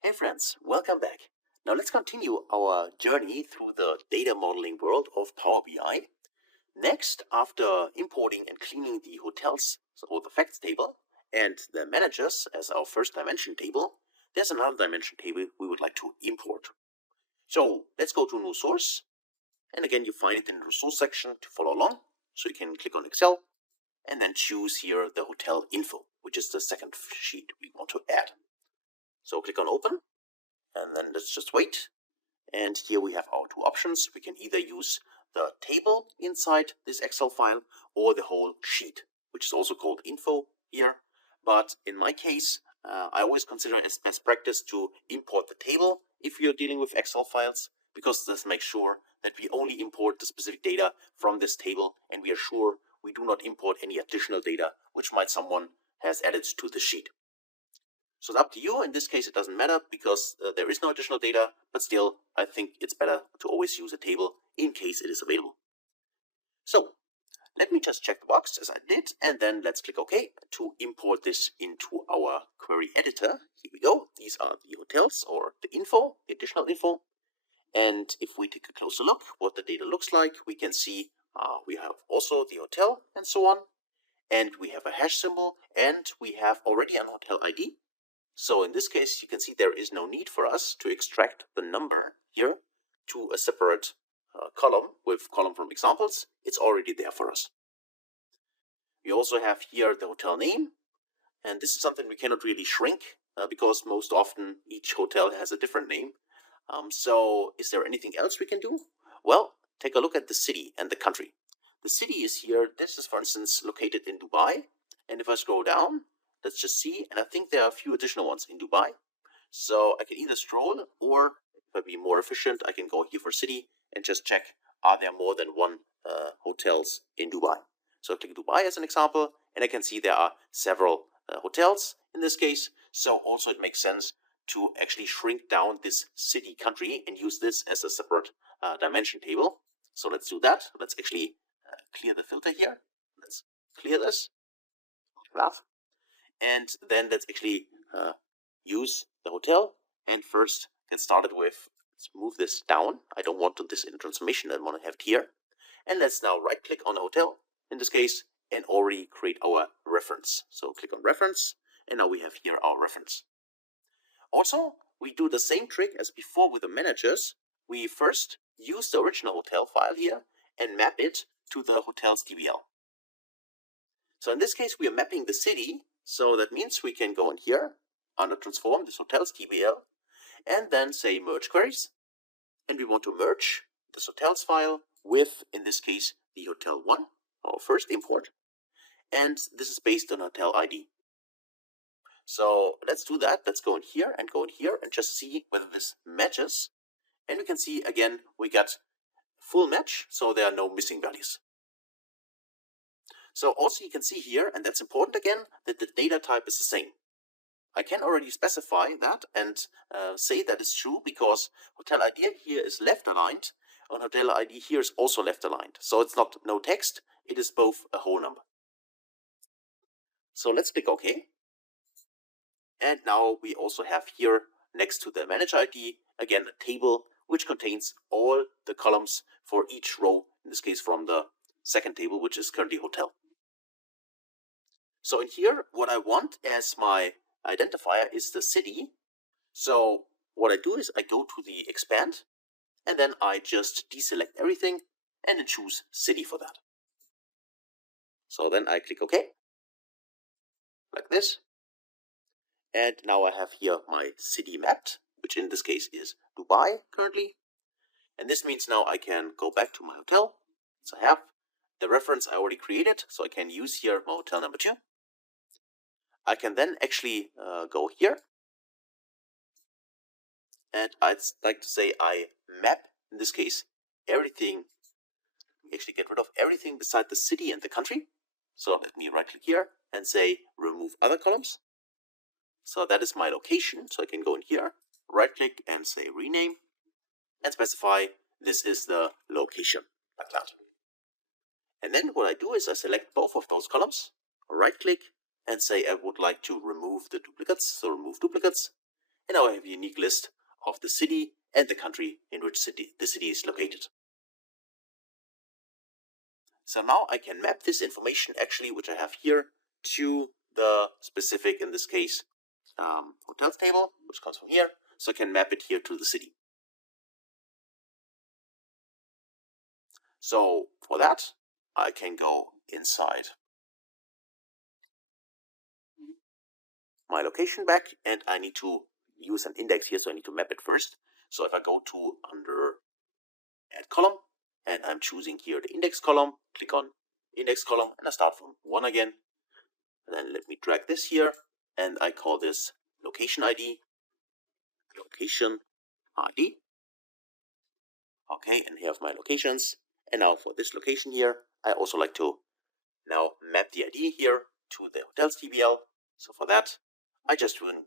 Hey friends, welcome back. Now let's continue our journey through the data modeling world of Power BI. Next, after importing and cleaning the hotels, so the facts table, and the managers as our first dimension table, there's another dimension table we would like to import. So let's go to new source. And again, you find it in the resource section to follow along. So you can click on Excel and then choose here the hotel info, which is the second sheet we want to add. So click on open and then let's just wait. And here we have our two options. We can either use the table inside this Excel file or the whole sheet, which is also called info here. But in my case, I always consider it as best practice to import the table if you're dealing with Excel files, because this makes sure that we only import the specific data from this table, and we are sure we do not import any additional data which might someone has added to the sheet. So it's up to you. In this case, it doesn't matter because there is no additional data, but still, I think it's better to always use a table in case it is available. So let me just check the box as I did, and then let's click OK to import this into our query editor. Here we go. These are the hotels or the info, the additional info. And if we take a closer look what the data looks like, we can see we have also the hotel and so on. And we have a hash symbol, and we have already an hotel ID. So in this case, you can see there is no need for us to extract the number here to a separate column with column from examples. It's already there for us. We also have here the hotel name, and this is something we cannot really shrink because most often each hotel has a different name. So is there anything else we can do? Well, take a look at the city and the country. The city is here. This is, for instance, located in Dubai. And if I scroll down, let's just see. And I think there are a few additional ones in Dubai. So I can either scroll, or if I be more efficient, I can go here for city and just check, are there more than one hotels in Dubai? So I click Dubai as an example, and I can see there are several hotels in this case. So also it makes sense to actually shrink down this city country and use this as a separate dimension table. So let's do that. Let's actually clear the filter here. Let's clear this. And then let's actually use the hotel. And first get started with, let's move this down. I don't want this in transformation. I want to have it here. And let's now right click on the hotel in this case and already create our reference. So click on reference, and now we have here our reference. Also, we do the same trick as before with the managers. We first use the original hotel file here and map it to the hotel's DBL. So in this case, we are mapping the city. So that means we can go in here under transform this hotel's DBL and then say merge queries. And we want to merge this hotels file with, in this case, the hotel one, our first import. And this is based on hotel ID. So let's do that. Let's go in here and just see whether this matches. And we can see again, we got full match. So there are no missing values. So also you can see here, and that's important again, that the data type is the same. I can already specify that and say that is true because hotel ID here is left aligned and hotel ID here is also left aligned. So it's not no text, it is both a whole number. So let's click OK. And now we also have here next to the manager ID, again, a table which contains all the columns for each row, in this case from the second table, which is currently hotel. So in here, what I want as my identifier is the city. So what I do is I go to the expand and then I just deselect everything and then choose city for that. So then I click OK, like this. And now I have here my city mapped, which in this case is Dubai currently. And this means now I can go back to my hotel. So I have the reference I already created, so I can use here my hotel number 2. I can then actually go here. And I'd like to say I map, in this case, everything. Actually get rid of everything beside the city and the country. So let me right click here and say remove other columns. So that is my location. So I can go in here, right click and say rename and specify this is the location, like that. And then what I do is I select both of those columns, right click and say I would like to remove the duplicates. So remove duplicates. And now I have a unique list of the city and the country in which the city is located. So now I can map this information actually, which I have here, to the specific, in this case, hotels table, which comes from here. So I can map it here to the city. So for that, I can go inside my location back, and I need to use an index here, so I need to map it first. So if I go to under add column, and I'm choosing here the index column, click on index column, and I start from 1 again. And then let me drag this here, and I call this location ID. Location ID. Okay, and here have my locations. And now for this location here, I also like to now map the ID here to the hotels TBL. So for that, I just will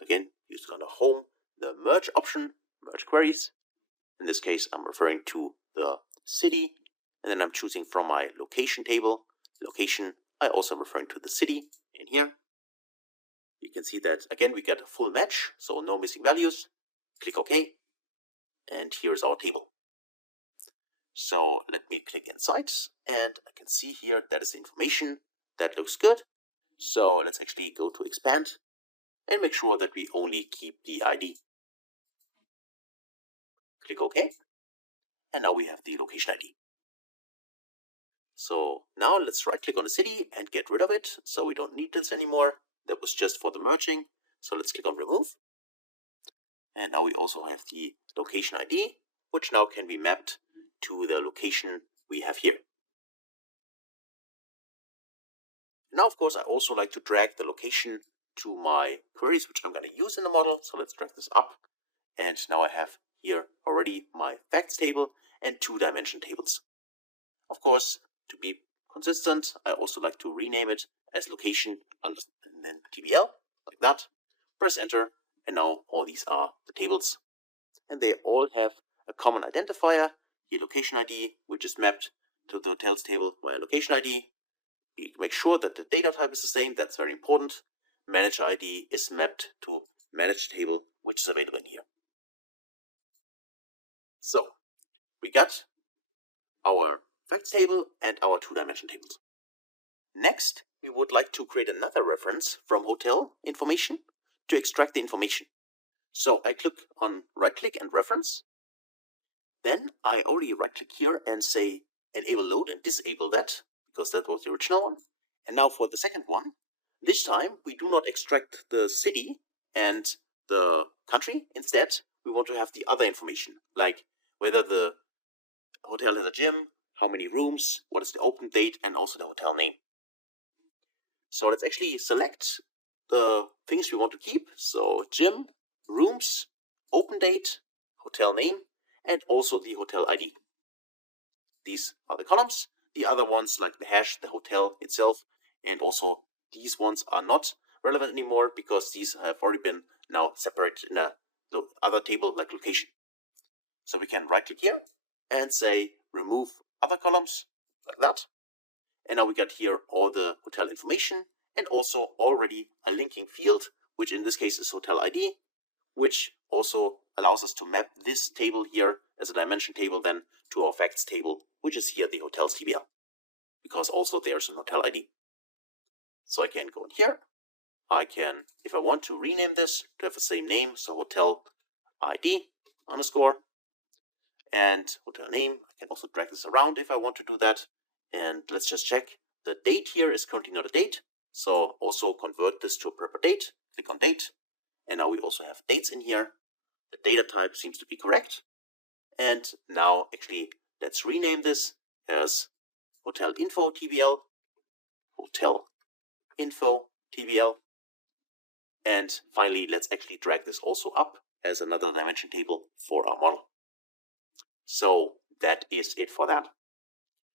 again use on the home the merge option, merge queries. In this case, I'm referring to the city, and then I'm choosing from my location table. Location, I also am referring to the city in here. You can see that again we get a full match, so no missing values. Click OK, and here's our table. So let me click inside, and I can see here that is the information. That looks good. So let's actually go to expand and make sure that we only keep the ID. Click OK, and now we have the location ID. So now let's right click on the city and get rid of it, so we don't need this anymore. That was just for the merging. So let's click on remove. And now we also have the location ID, which now can be mapped to the location we have here. Now, of course, I also like to drag the location to my queries, which I'm going to use in the model. So let's drag this up. And now I have here already my facts table and 2-dimension tables. Of course, to be consistent, I also like to rename it as location and then TBL, like that. Press enter, and now all these are the tables. And they all have a common identifier, here location ID, which is mapped to the hotels table via location ID. We make sure that the data type is the same, that's very important. Manager ID is mapped to managed table, which is available in here. So we got our facts table and our 2-dimension tables. Next, we would like to create another reference from hotel information to extract the information. So I click on right click and reference. Then I already right click here and say enable load and disable that, because that was the original one. And now for the second one, this time we do not extract the city and the country. Instead, we want to have the other information, like whether the hotel has a gym, how many rooms, what is the open date, and also the hotel name. So let's actually select the things we want to keep. So gym, rooms, open date, hotel name, and also the hotel ID. These are the columns. The other ones, like the hash, the hotel itself, and also these ones are not relevant anymore because these have already been now separated in a other table like location. So we can right click here and say remove other columns like that. And now we got here all the hotel information and also already a linking field, which in this case is hotel ID, which also allows us to map this table here as a dimension table then to our facts table, which is here the hotels TBL, because also there's an hotel ID. So I can go in here. I can, if I want to rename this to have the same name, so hotel ID underscore and hotel name. I can also drag this around if I want to do that. And let's just check. The date here is currently not a date. So also convert this to a proper date. Click on date. And now we also have dates in here. The data type seems to be correct. And now actually let's rename this as hotel info TBL. Hotel info TBL. And finally, let's actually drag this also up as another dimension table for our model. So that is it for that.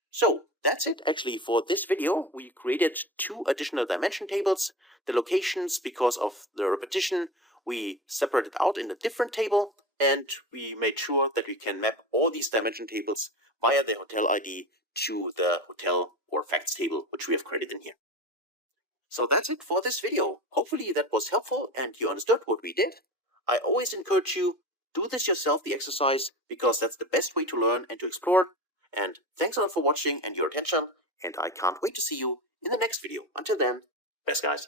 So that's it actually for this video. We created 2 additional dimension tables. The locations, because of the repetition, we separated out in a different table, and we made sure that we can map all these dimension tables via the hotel ID to the hotel or facts table, which we have created in here. So that's it for this video. Hopefully that was helpful and you understood what we did. I always encourage you, do this yourself, the exercise, because that's the best way to learn and to explore. And thanks a lot for watching and your attention, and I can't wait to see you in the next video. Until then, best guys.